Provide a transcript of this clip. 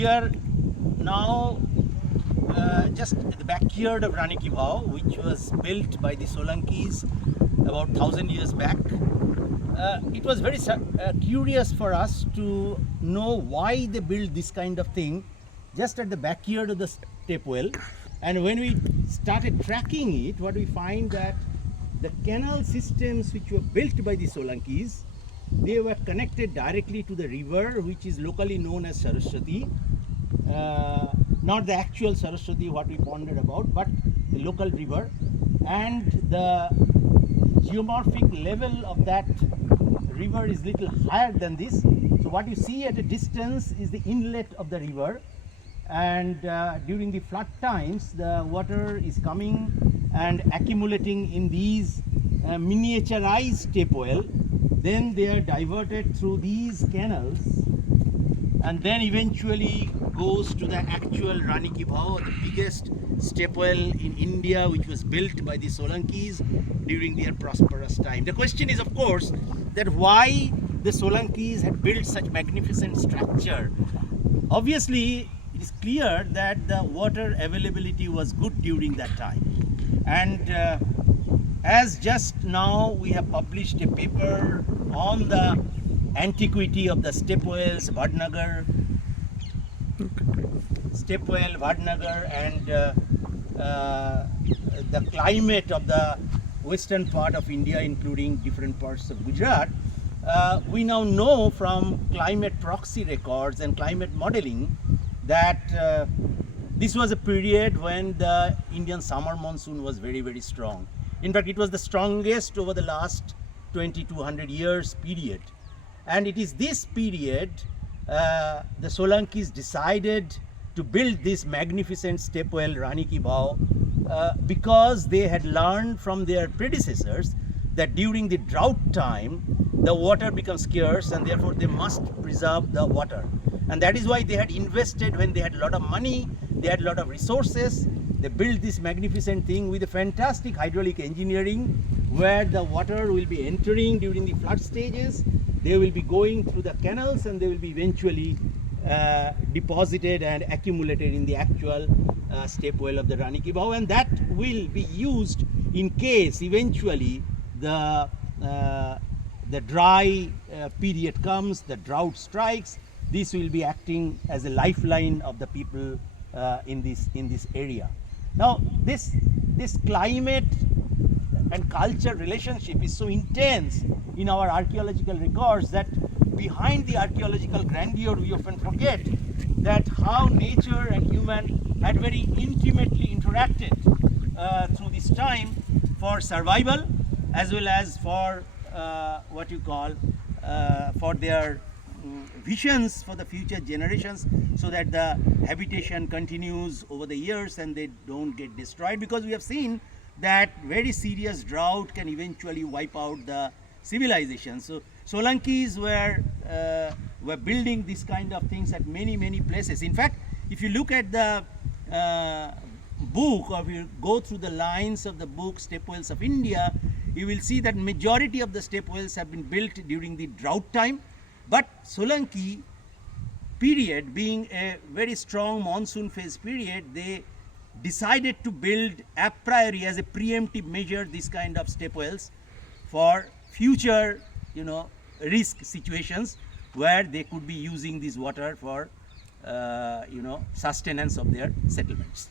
We are now just at the backyard of Rani Ki Vawa, which was built by the Solankis about 1000 years back. It was very curious for us to know why they built this kind of thing just at the backyard of the step well. And when we started tracking it, what we find that the canal systems which were built by the Solankis, they were connected directly to the river, which is locally known as Saraswati. Not the actual Saraswati what we pondered about, but the local river. And the geomorphic level of that river is little higher than this. So what you see at a distance is the inlet of the river. And during the flood times, the water is coming and accumulating in these miniaturized step well. Then they are diverted through these canals and then eventually goes to the actual Rani Ki Vawa, the biggest step well in India, which was built by the Solankis during their prosperous time. The question is, of course, that why the Solankis had built such magnificent structure. Obviously, it is clear that the water availability was good during that time. And as just now we have published a paper on the antiquity of the step wells, Vadnagar, step well, Vadnagar, and the climate of the western part of India, including different parts of Gujarat. We now know from climate proxy records and climate modeling that this was a period when the Indian summer monsoon was very, very strong. In fact, it was the strongest over the last 2200 years period. And it is this period the Solankis decided to build this magnificent step well, Rani Ki Vawa, because they had learned from their predecessors that during the drought time, the water becomes scarce and therefore they must preserve the water. And that is why they had invested when they had a lot of money, they had a lot of resources. They built this magnificent thing with a fantastic hydraulic engineering where the water will be entering during the flood stages. They will be going through the canals and they will be eventually deposited and accumulated in the actual step well of the Rani Ki Vawa, and that will be used in case eventually the dry period comes, the drought strikes. This will be acting as a lifeline of the people in this area. Now this climate and culture relationship is so intense in our archaeological records that behind the archaeological grandeur we often forget that how nature and human had very intimately interacted through this time for survival as well as for what you call for their visions for the future generations, so that the habitation continues over the years and they don't get destroyed, because we have seen that very serious drought can eventually wipe out the civilization. So Solankis were building this kind of things at many places. In fact, if you look at the book, or if you go through the lines of the book Step Wells of India, you will see that majority of the step wells have been built during the drought time. But Solanki period being a very strong monsoon phase period, they decided to build a priori as a preemptive measure this kind of step wells for future, risk situations where they could be using this water for, sustenance of their settlements.